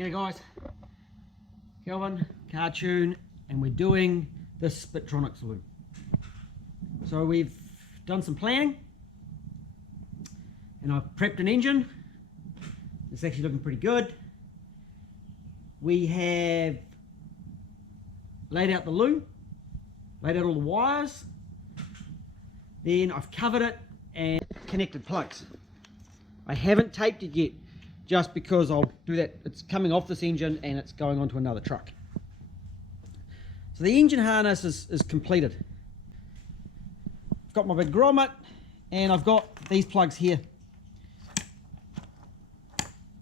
G'day guys, Kelvin, Cartoon, and we're doing this Spitronics loom. So we've done some planning and I've prepped an engine. It's actually looking pretty good. We have laid out the loom, laid out all the wires, then I've covered it and connected plugs. I haven't taped it yet, just because I'll do that. It's coming off this engine and it's going onto another truck. So the engine harness is completed. I've got my big grommet and I've got these plugs here.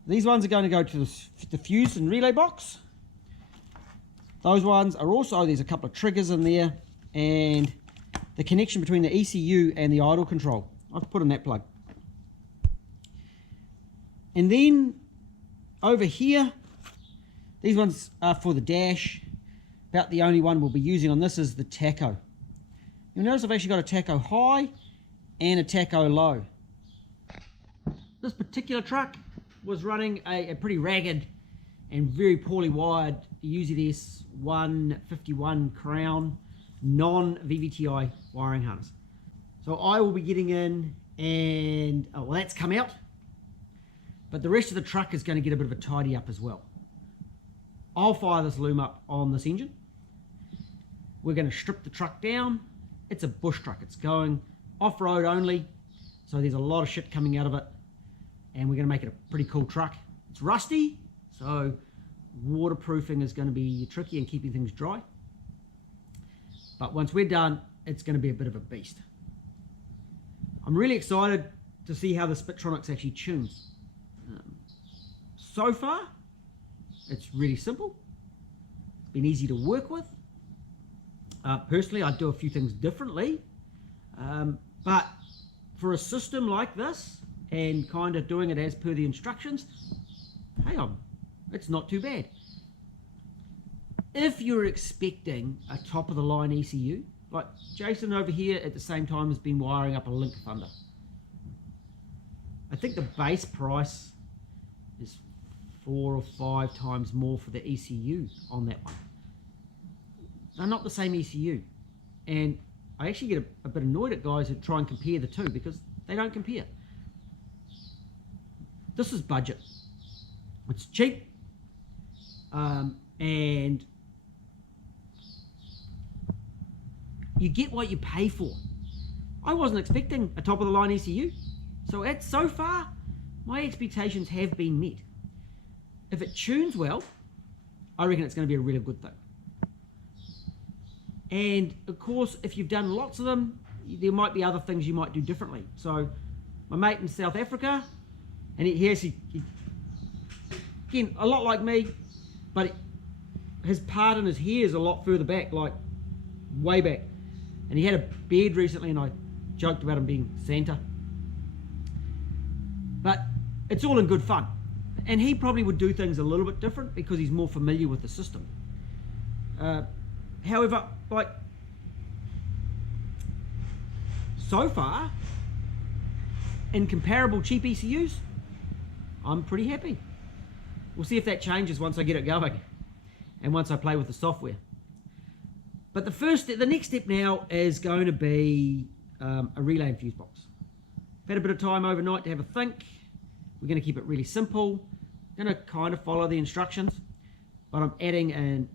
These ones are going to go to the fuse and relay box. Those ones are also, there's a couple of triggers in there, and the connection between the ECU and the idle control. I've put in that plug. And then over here, these ones are for the dash. About the only one we'll be using on this is the tacho. You'll notice I've actually got a tacho high and a tacho low. This particular truck was running a pretty ragged and very poorly wired UZS 151 Crown non-VVTi wiring harness. So I will be getting in and, well, that's come out. But the rest of the truck is going to get a bit of a tidy up as well. I'll fire this loom up on this engine. We're going to strip the truck down. It's a bush truck. It's going off-road only. So there's a lot of shit coming out of it. And we're going to make it a pretty cool truck. It's rusty, so waterproofing is going to be tricky and keeping things dry. But once we're done, it's going to be a bit of a beast. I'm really excited to see how the Spitronics actually tunes. So far, it's really simple. It's been easy to work with. Personally, I do a few things differently. But for a system like this, and kind of doing it as per the instructions, hey, it's not too bad. If you're expecting a top of the line ECU, like Jason over here at the same time has been wiring up a Link Thunder. I think the base price is 4 or 5 times more for the ECU on that one. They're not the same ECU. And I actually get a bit annoyed at guys who try and compare the two, because they don't compare. This is budget. It's cheap, and you get what you pay for. I wasn't expecting a top of the line ECU, so far my expectations have been met. If it tunes well, I reckon it's going to be a really good thing. And of course, if you've done lots of them, there might be other things you might do differently. So my mate in South Africa, and he again, a lot like me, but his part in his hair is a lot further back, like way back. And he had a beard recently, and I joked about him being Santa. But it's all in good fun. And he probably would do things a little bit different because he's more familiar with the system. However, like, so far, in comparable cheap ECUs, I'm pretty happy. We'll see if that changes once I get it going and once I play with the software. But the next step now is going to be a relay and fuse box. I've had a bit of time overnight to have a think. We're going to keep it really simple. I'm going to kind of follow the instructions, but I'm adding an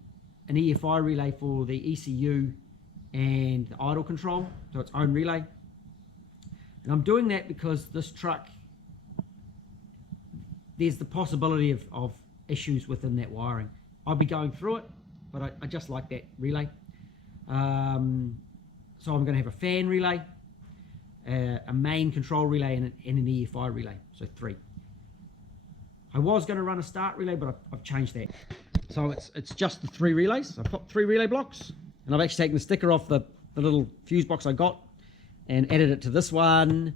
EFI relay for the ECU and the idle control, so its own relay. And I'm doing that because this truck, there's the possibility of issues within that wiring. I'll be going through it, but I just like that relay. So I'm going to have a fan relay, a main control relay, and an EFI relay, so 3. I was going to run a start relay, but I've changed that. So it's just the 3 relays. I've got 3 relay blocks, and I've actually taken the sticker off the little fuse box I got and added it to this one.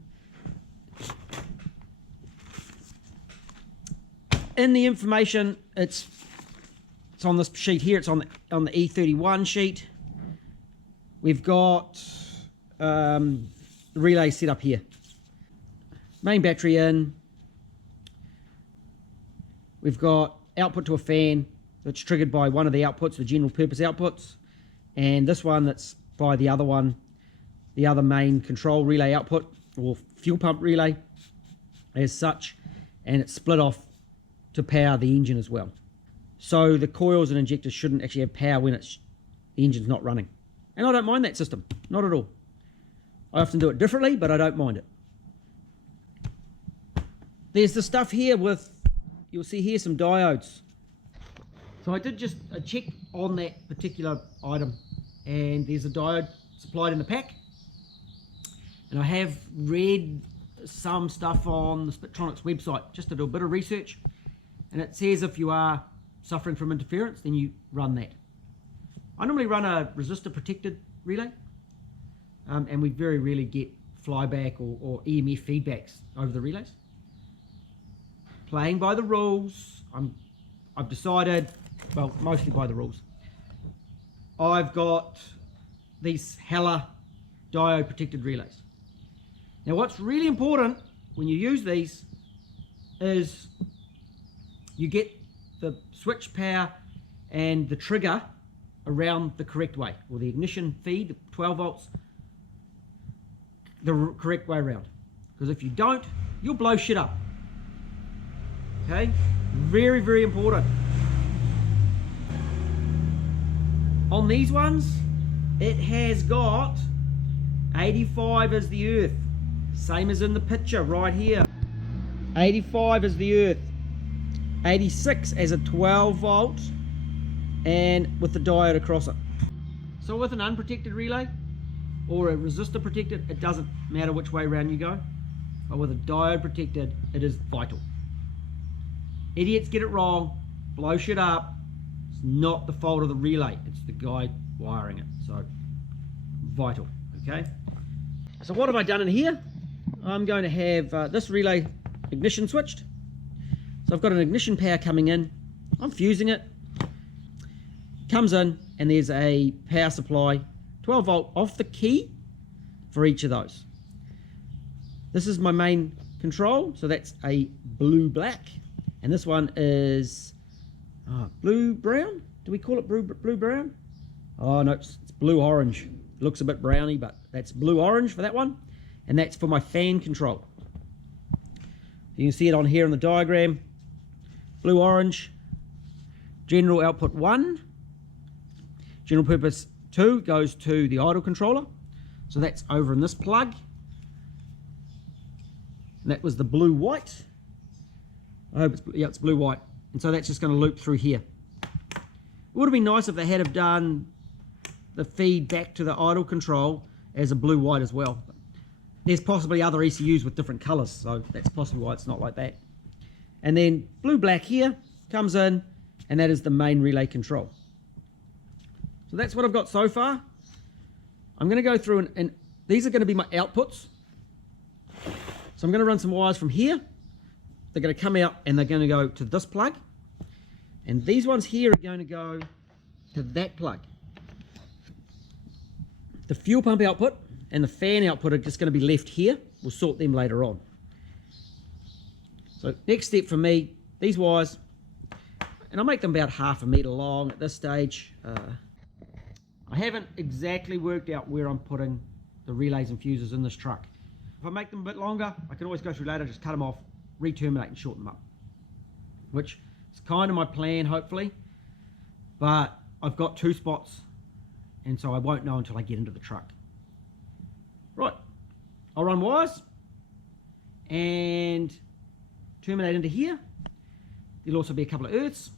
In the information, it's on this sheet here. It's on the E31 sheet. We've got the relay set up here. Main battery in. We've got output to a fan that's triggered by one of the outputs, the general purpose outputs, and this one that's by the other one, the other main control relay output or fuel pump relay as such, and it's split off to power the engine as well. So the coils and injectors shouldn't actually have power when the engine's not running. And I don't mind that system, not at all. I often do it differently, but I don't mind it. There's the stuff here with, you'll see here some diodes. So I did just a check on that particular item, and there's a diode supplied in the pack. And I have read some stuff on the Spitronics website just to do a bit of research, and it says if you are suffering from interference, then you run that. I normally run a resistor protected relay, and we very rarely get flyback or EMF feedbacks over the relays. Playing by the rules, I've decided, well, mostly by the rules. I've got these Hella diode protected relays. Now what's really important when you use these is you get the switch power and the trigger around the correct way, or the ignition feed, 12 volts, the correct way around. Because if you don't, you'll blow shit up. Okay? Very, very important. On these ones, it has got 85 as the earth. Same as in the picture right here. 85 as the earth. 86 as a 12 volt, and with the diode across it. So with an unprotected relay or a resistor protected, it doesn't matter which way around you go. But with a diode protected, it is vital. Idiots get it wrong, blow shit up. It's not the fault of the relay, it's the guy wiring it. So vital, okay? So what have I done in here? I'm going to have this relay ignition switched. So I've got an ignition power coming in, I'm fusing it, comes in, and there's a power supply, 12 volt off the key for each of those. This is my main control, so that's a blue-black, and this one is blue-brown? Do we call it blue-brown? Oh no, it's blue-orange. It looks a bit browny, but that's blue-orange for that one, and that's for my fan control. You can see it on here in the diagram. Blue orange, general output 1, general purpose 2 goes to the idle controller, so that's over in this plug, and that was the blue white. I hope it's blue white, and so that's just going to loop through here. It would have been nice if they had have done the feed back to the idle control as a blue white as well. There's possibly other ECUs with different colors, so that's possibly why it's not like that. And then blue-black here comes in, and that is the main relay control. So that's what I've got so far. I'm going to go through and these are going to be my outputs. So I'm going to run some wires from here. They're going to come out and they're going to go to this plug. And these ones here are going to go to that plug. The fuel pump output and the fan output are just going to be left here. We'll sort them later on. So next step for me, these wires, and I'll make them about 1/2 meter long at this stage. I haven't exactly worked out where I'm putting the relays and fuses in this truck. If I make them a bit longer, I can always go through later, just cut them off, re-terminate and shorten them up. Which is kind of my plan, hopefully. But I've got 2 spots, and so I won't know until I get into the truck. Right, I'll run wires and terminate into here. There'll also be a couple of earths.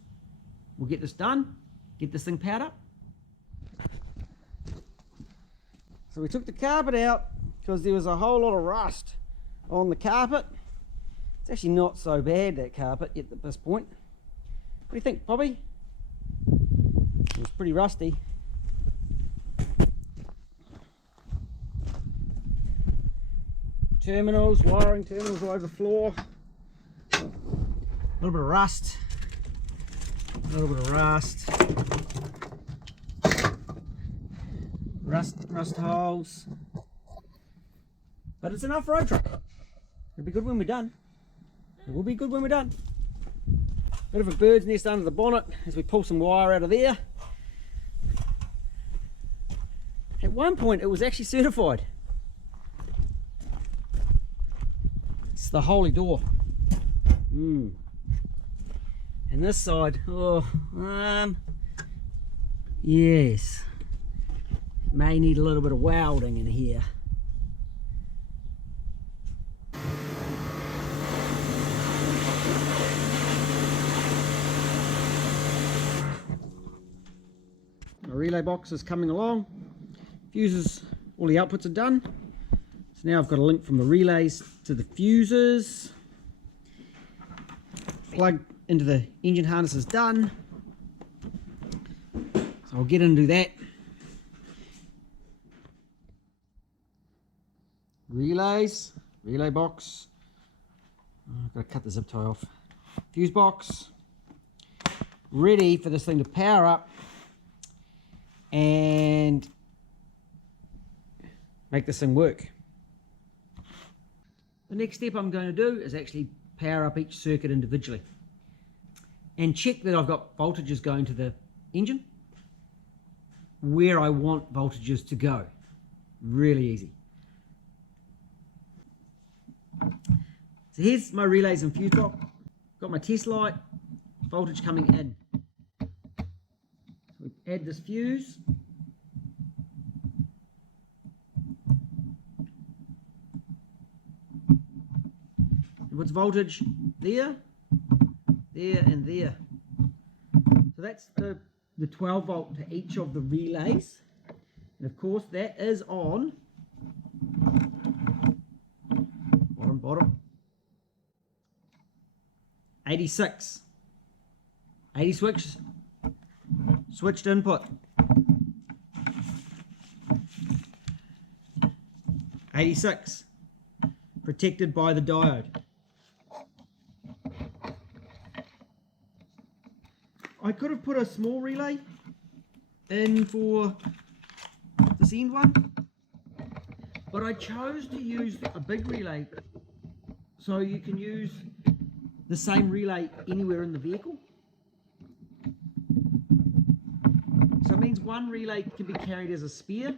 We'll get this done, get this thing powered up. So we took the carpet out because there was a whole lot of rust on the carpet. It's actually not so bad, that carpet, at this point. What do you think, Bobby? It was pretty rusty. Terminals, wiring terminals all over the floor. A little bit of rust. A little bit of rust. Rust holes. But it's enough road truck. It'll be good when we're done. It will be good when we're done. Bit of a bird's nest under the bonnet as we pull some wire out of there. At one point it was actually certified. It's the holy door. And this side, yes, may need a little bit of welding in here. My relay box is coming along. Fuses, all the outputs are done. So now I've got a link from the relays to the fuses. Plug into the engine harness is done. So I'll get in and do that. Relays, relay box. I've got to cut the zip tie off. Fuse box. Ready for this thing to power up and make this thing work. The next step I'm going to do is actually power up each circuit individually and check that I've got voltages going to the engine where I want voltages to go. Really easy. So here's my relays and fuse box. Got my test light, voltage coming in. So we add this fuse. What's voltage? There, there, and there. So that's the 12 volt to each of the relays. And of course that is on bottom 86. 80 switched input. 86 protected by the diode. I could have put a small relay in for this end one, but I chose to use a big relay so you can use the same relay anywhere in the vehicle. So it means one relay can be carried as a spare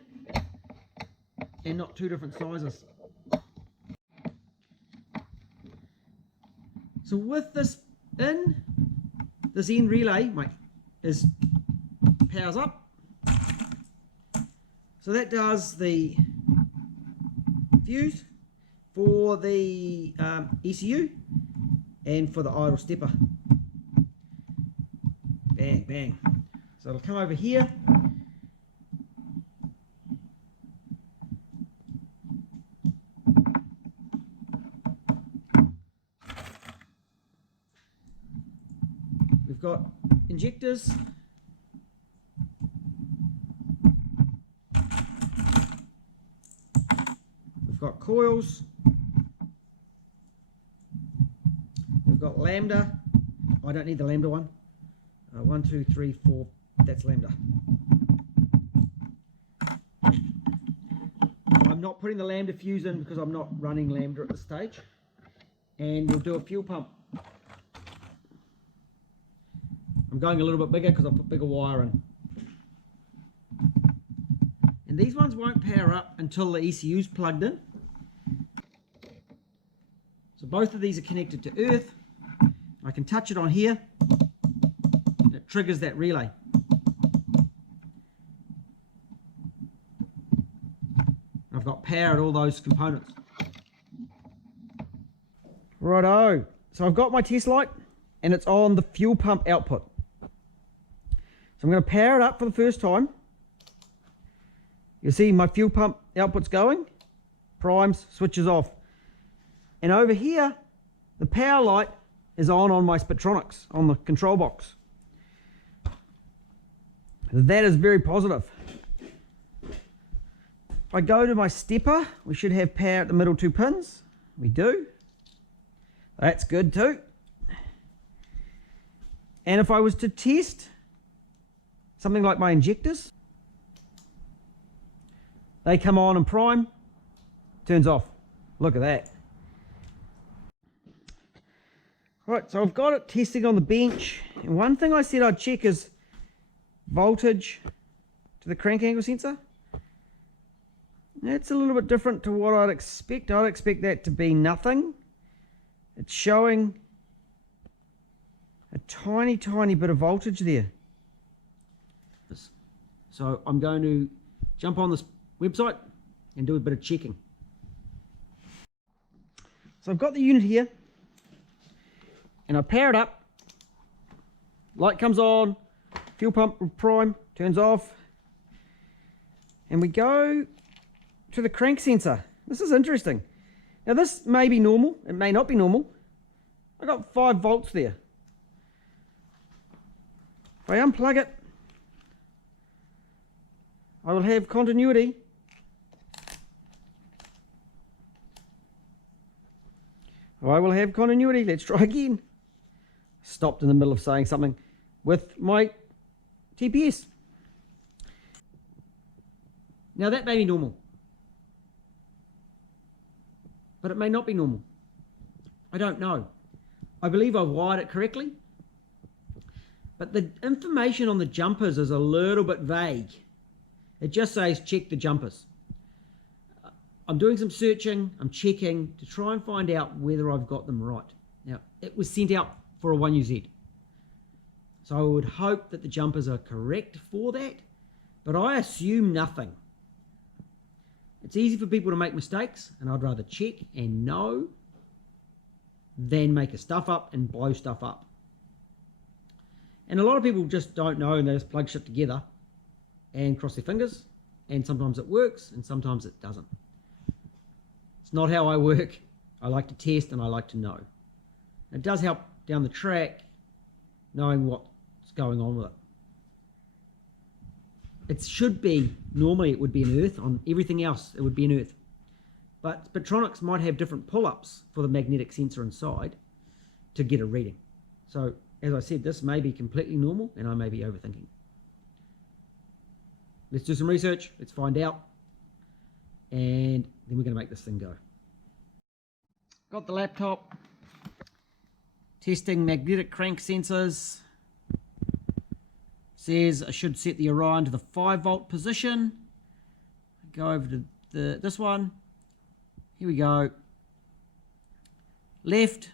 and not two different sizes. So with this in, this end relay powers up. So that does the fuse for the ECU and for the idle stepper. Bang, bang. So it'll come over here. We've got injectors. We've got coils. We've got lambda. I don't need the lambda one. 1, 2, 3, 4. That's lambda. I'm not putting the lambda fuse in because I'm not running lambda at this stage. And we'll do a fuel pump. I'm going a little bit bigger because I'll put bigger wire in. And these ones won't power up until the ECU's plugged in. So both of these are connected to earth. I can touch it on here. And it triggers that relay. I've got power at all those components. Righto. So I've got my test light and it's on the fuel pump output. So I'm going to power it up for the first time. You'll see my fuel pump output's going, primes, switches off. And over here, the power light is on my Spitronics, on the control box. That is very positive. If I go to my stepper, we should have power at the middle 2 pins. We do. That's good too. And if I was to test something like my injectors, they come on and prime, turns off. Look at that. Right, so I've got it testing on the bench, and one thing I said I'd check is voltage to the crank angle sensor. That's a little bit different to what I'd expect. I'd expect that to be nothing. It's showing a tiny, tiny bit of voltage there. So I'm going to jump on this website and do a bit of checking. So I've got the unit here, and I power it up. Light comes on, fuel pump prime, turns off, and we go to the crank sensor. This is interesting. Now this may be normal, it may not be normal. I got 5 volts there. If I unplug it, I will have continuity. I will have continuity. Let's try again. Stopped in the middle of saying something with my TPS. Now that may be normal, but it may not be normal. I don't know. I believe I've wired it correctly, but the information on the jumpers is a little bit vague. It just says check the jumpers. I'm doing some searching, I'm checking to try and find out whether I've got them right. Now, it was sent out for a 1UZ. So I would hope that the jumpers are correct for that, but I assume nothing. It's easy for people to make mistakes, and I'd rather check and know than make a stuff up and blow stuff up. And a lot of people just don't know, and they just plug shit together and cross their fingers, and sometimes it works and sometimes it doesn't. It's not how I work. I like to test and I like to know. It does help down the track knowing what's going on with it. It should be, normally it would be an earth. On everything else it would be an earth, but Spitronics might have different pull-ups for the magnetic sensor inside to get a reading. So as I said, this may be completely normal and I may be overthinking. Let's do some research, let's find out, and then we're going to make this thing go. Got the laptop, testing magnetic crank sensors. Says I should set the Orion to the 5 volt position. Go over to this one. Here we go. Left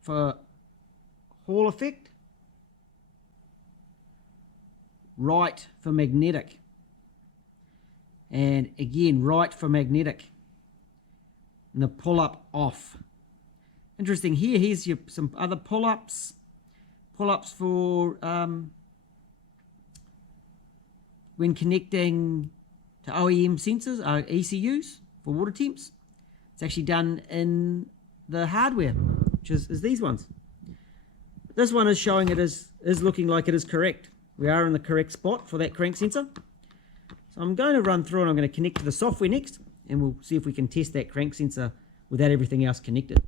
for Hall effect. Right for magnetic, and again right for magnetic, and the pull-up off. Interesting here. Here's some other pull-ups for when connecting to OEM sensors, ECUs for water temps. It's actually done in the hardware, which is these ones. This one is showing it is looking like it is correct. We are in the correct spot for that crank sensor. So I'm going to run through and I'm going to connect to the software next, and we'll see if we can test that crank sensor without everything else connected.